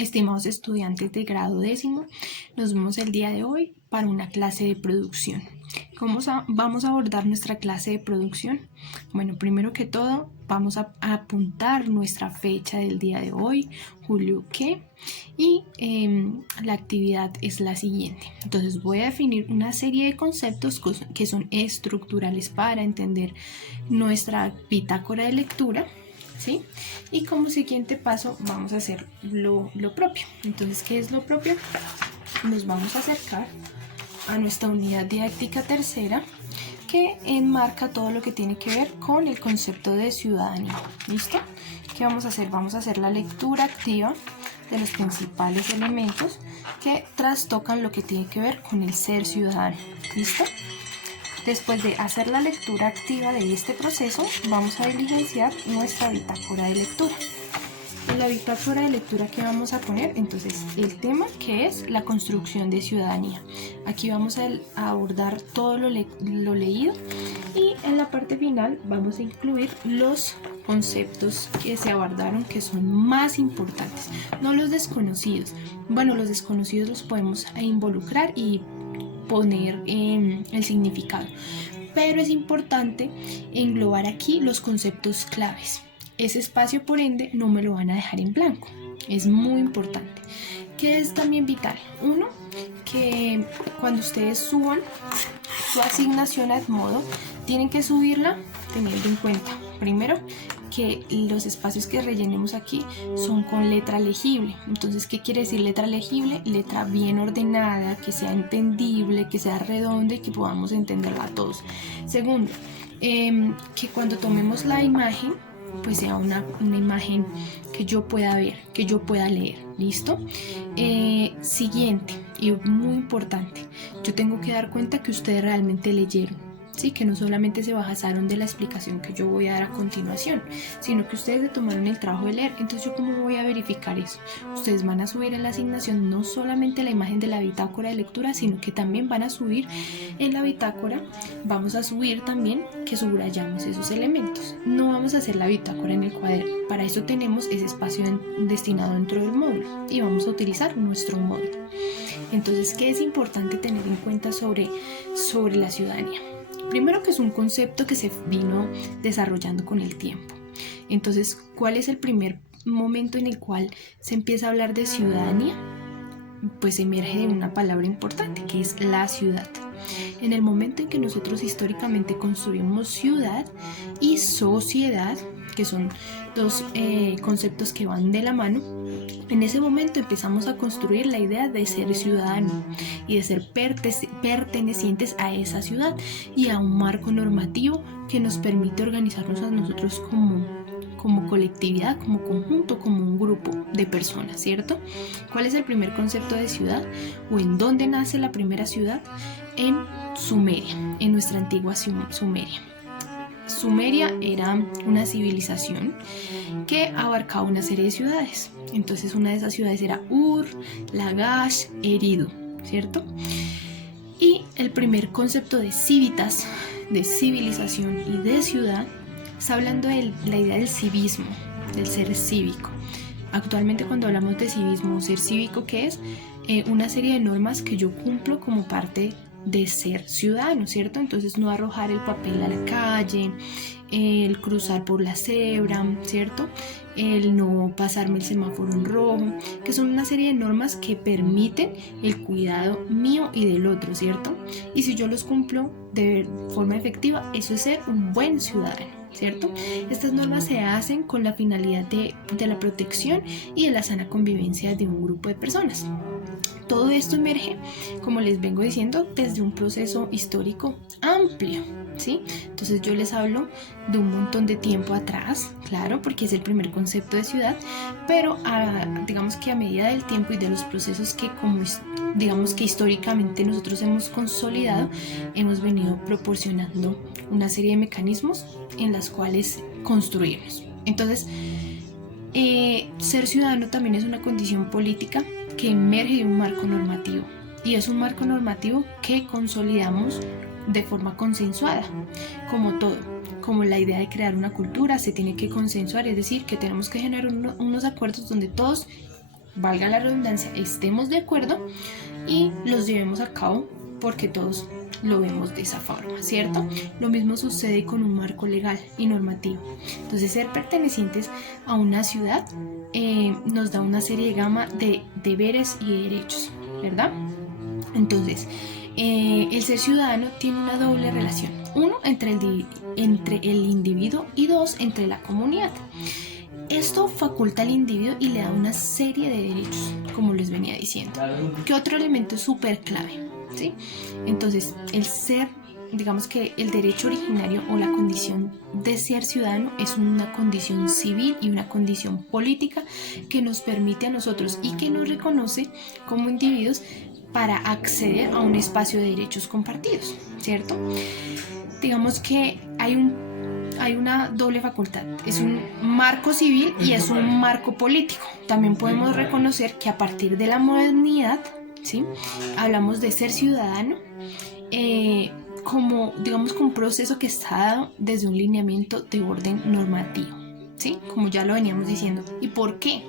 Estimados estudiantes de grado décimo, nos vemos el día de hoy para una clase de producción. Vamos a abordar nuestra clase de producción? Bueno, primero que todo vamos a apuntar nuestra fecha del día de hoy, julio qué, y la actividad es la siguiente. Entonces voy a definir una serie de conceptos que son estructurales para entender nuestra bitácora de lectura, ¿sí? Y como siguiente paso vamos a hacer lo propio. Entonces, ¿qué es lo propio? Nos vamos a acercar a nuestra unidad didáctica tercera, que enmarca todo lo que tiene que ver con el concepto de ciudadanía. ¿Listo? ¿Qué vamos a hacer? Vamos a hacer la lectura activa de los principales elementos que trastocan lo que tiene que ver con el ser ciudadano. ¿Listo? Después de hacer la lectura activa de este proceso, vamos a diligenciar nuestra bitácora de lectura. En la bitácora de lectura que vamos a poner, entonces, el tema que es la construcción de ciudadanía. Aquí vamos a abordar todo lo leído y en la parte final vamos a incluir los conceptos que se abordaron que son más importantes, no los desconocidos. Bueno, los desconocidos los podemos involucrar y poner el significado, pero es importante englobar aquí los conceptos claves. Ese espacio, por ende, no me lo van a dejar en blanco, es muy importante. ¿Qué es también vital? Uno, que cuando ustedes suban su asignación a Edmodo, tienen que subirla teniendo en cuenta, primero, que los espacios que rellenemos aquí son con letra legible. Entonces, ¿qué quiere decir letra legible? Letra bien ordenada, que sea entendible, que sea redonda y que podamos entenderla a todos. Segundo, que cuando tomemos la imagen, pues sea una imagen que yo pueda ver, que yo pueda leer. ¿Listo? Siguiente, y muy importante, yo tengo que dar cuenta que ustedes realmente leyeron. Sí, que no solamente se basaron de la explicación que yo voy a dar a continuación, sino que ustedes se tomaron el trabajo de leer. Entonces, ¿yo cómo voy a verificar eso? Ustedes van a subir en la asignación no solamente la imagen de la bitácora de lectura, sino que también van a subir en la bitácora, vamos a subir también que subrayamos esos elementos. No vamos a hacer la bitácora en el cuaderno, para eso tenemos ese espacio destinado dentro del módulo y vamos a utilizar nuestro módulo. Entonces, ¿qué es importante tener en cuenta sobre la ciudadanía? Primero, que es un concepto que se vino desarrollando con el tiempo. Entonces, ¿cuál es el primer momento en el cual se empieza a hablar de ciudadanía? Pues emerge de una palabra importante, que es la ciudad. En el momento en que nosotros históricamente construimos ciudad y sociedad, que son dos conceptos que van de la mano, en ese momento empezamos a construir la idea de ser ciudadano y de ser pertenecientes a esa ciudad y a un marco normativo que nos permite organizarnos a nosotros como colectividad, como conjunto, como un grupo de personas, ¿cierto? ¿Cuál es el primer concepto de ciudad? ¿O en dónde nace la primera ciudad? En Sumeria, en nuestra antigua Sumeria. Sumeria era una civilización que abarcaba una serie de ciudades. Entonces, una de esas ciudades era Ur, Lagash, Eridu, ¿cierto? Y el primer concepto de civitas, de civilización y de ciudad, está hablando de la idea del civismo, del ser cívico. Actualmente, cuando hablamos de civismo o ser cívico, ¿qué es? Una serie de normas que yo cumplo como parte de ser ciudadano, ¿cierto? Entonces, no arrojar el papel a la calle, el cruzar por la cebra, ¿cierto? El no pasarme el semáforo en rojo, que son una serie de normas que permiten el cuidado mío y del otro, ¿cierto? Y si yo los cumplo de forma efectiva, eso es ser un buen ciudadano, ¿cierto? Estas normas se hacen con la finalidad de la protección y de la sana convivencia de un grupo de personas. Todo esto emerge, como les vengo diciendo, desde un proceso histórico amplio, ¿sí? Entonces yo les hablo de un montón de tiempo atrás, claro, porque es el primer concepto de ciudad, pero digamos que a medida del tiempo y de los procesos que digamos que históricamente nosotros hemos consolidado, hemos venido proporcionando una serie de mecanismos en las cuales construimos. Entonces, ser ciudadano también es una condición política que emerge de un marco normativo, y es un marco normativo que consolidamos de forma consensuada, como todo. Como la idea de crear una cultura se tiene que consensuar, es decir, que tenemos que generar unos acuerdos donde todos valga la redundancia, estemos de acuerdo y los llevemos a cabo porque todos lo vemos de esa forma, ¿cierto? Lo mismo sucede con un marco legal y normativo. Entonces, ser pertenecientes a una ciudad nos da una serie de gama de deberes y de derechos, ¿verdad? Entonces, el ser ciudadano tiene una doble relación. Uno, entre el individuo y dos, entre la comunidad. Esto faculta al individuo y le da una serie de derechos, como les venía diciendo. ¿Qué otro elemento es súper clave? ¿Sí? Entonces, digamos que el derecho originario o la condición de ser ciudadano es una condición civil y una condición política que nos permite a nosotros y que nos reconoce como individuos para acceder a un espacio de derechos compartidos, ¿cierto? Digamos que hay una doble facultad, es un marco civil y es un marco político. También podemos reconocer que a partir de la modernidad, ¿sí?, hablamos de ser ciudadano como, digamos, un proceso que está dado desde un lineamiento de orden normativo, ¿sí?, como ya lo veníamos diciendo. ¿Y por qué?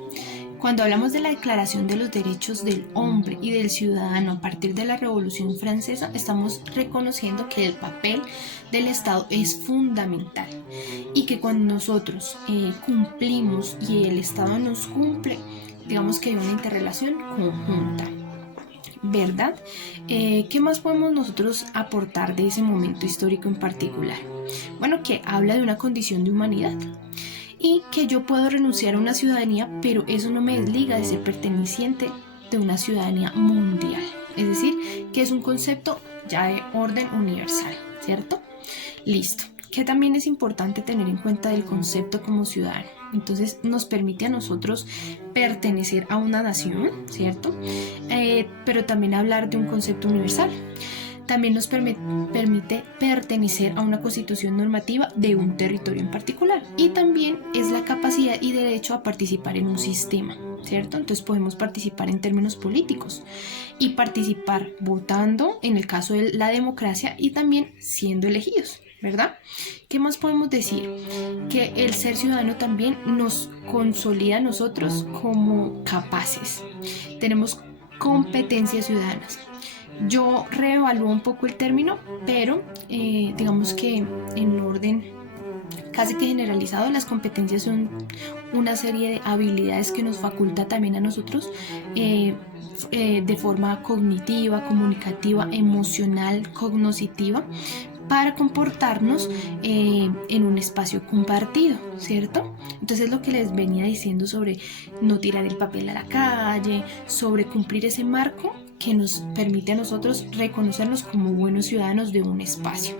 Cuando hablamos de la Declaración de los Derechos del Hombre y del Ciudadano a partir de la Revolución Francesa, estamos reconociendo que el papel del Estado es fundamental y que cuando nosotros cumplimos y el Estado nos cumple, digamos que hay una interrelación conjunta, ¿verdad? ¿Qué más podemos nosotros aportar de ese momento histórico en particular? Bueno, que habla de una condición de humanidad y que yo puedo renunciar a una ciudadanía, pero eso no me desliga de ser perteneciente de una ciudadanía mundial. Es decir, que es un concepto ya de orden universal, ¿cierto? Listo. Que también es importante tener en cuenta del concepto como ciudadano. Entonces nos permite a nosotros pertenecer a una nación, ¿cierto? Pero también hablar de un concepto universal. También nos permite pertenecer a una constitución normativa de un territorio en particular. Y también es la capacidad y derecho a participar en un sistema, ¿cierto? Entonces podemos participar en términos políticos y participar votando en el caso de la democracia y también siendo elegidos, ¿verdad? ¿Qué más podemos decir? Que el ser ciudadano también nos consolida a nosotros como capaces. Tenemos competencias ciudadanas. Yo reevalúo un poco el término, pero digamos que en orden casi que generalizado, las competencias son una serie de habilidades que nos faculta también a nosotros de forma cognitiva, comunicativa, emocional, cognoscitiva, para comportarnos en un espacio compartido, ¿cierto? Entonces lo que les venía diciendo sobre no tirar el papel a la calle, sobre cumplir ese marco que nos permite a nosotros reconocernos como buenos ciudadanos de un espacio.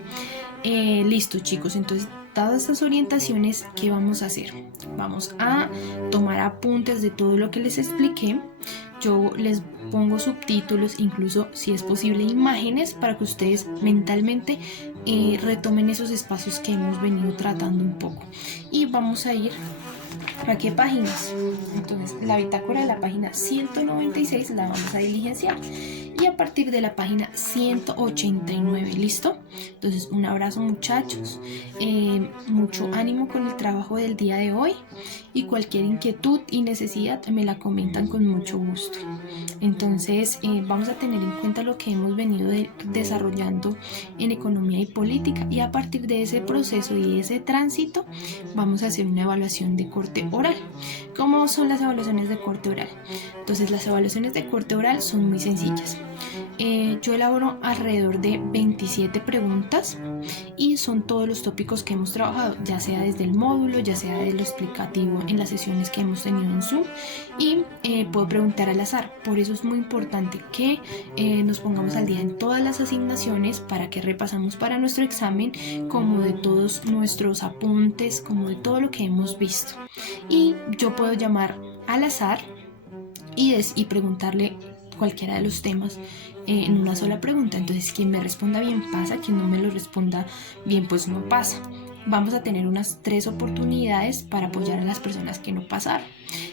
Listo, chicos, entonces dadas estas orientaciones, ¿qué vamos a hacer? Vamos a tomar apuntes de todo lo que les expliqué. Yo les pongo subtítulos, incluso si es posible imágenes, para que ustedes mentalmente retomen esos espacios que hemos venido tratando un poco. Y vamos a ir ¿a qué páginas? Entonces la bitácora de la página 196 la vamos a diligenciar y a partir de la página 189, ¿listo? Entonces un abrazo, muchachos, mucho ánimo con el trabajo del día de hoy y cualquier inquietud y necesidad me la comentan con mucho gusto. Entonces vamos a tener en cuenta lo que hemos venido desarrollando en economía y política, y a partir de ese proceso y ese tránsito vamos a hacer una evaluación de corte oral. ¿Cómo son las evaluaciones de corte oral? Entonces las evaluaciones de corte oral son muy sencillas. Yo elaboro alrededor de 27 preguntas y son todos los tópicos que hemos trabajado, ya sea desde el módulo, ya sea de lo explicativo en las sesiones que hemos tenido en Zoom, y puedo preguntar al azar. Por eso es muy importante que nos pongamos al día en todas las asignaciones para que repasamos para nuestro examen, como de todos nuestros apuntes, como de todo lo que hemos visto. Y yo puedo llamar al azar y preguntarle cualquiera de los temas en una sola pregunta. Entonces quien me responda bien pasa, quien no me lo responda bien pues no pasa. Vamos a tener unas 3 oportunidades para apoyar a las personas que no pasaron.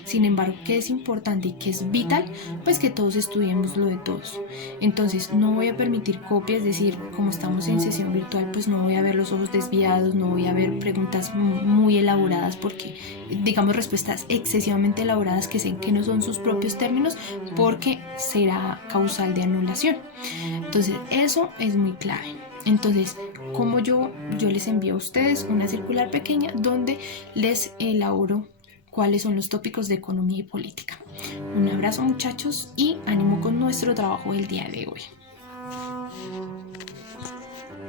Sin embargo, ¿qué es importante y qué es vital? Pues que todos estudiemos lo de todos. Entonces, no voy a permitir copias, es decir, como estamos en sesión virtual, pues no voy a ver los ojos desviados, no voy a ver preguntas muy elaboradas porque, digamos, respuestas excesivamente elaboradas que sé que no son sus propios términos, porque será causal de anulación. Entonces, eso es muy clave. Entonces, como yo les envío a ustedes una circular pequeña donde les elaboro cuáles son los tópicos de economía y política. Un abrazo, muchachos, y ánimo con nuestro trabajo del día de hoy.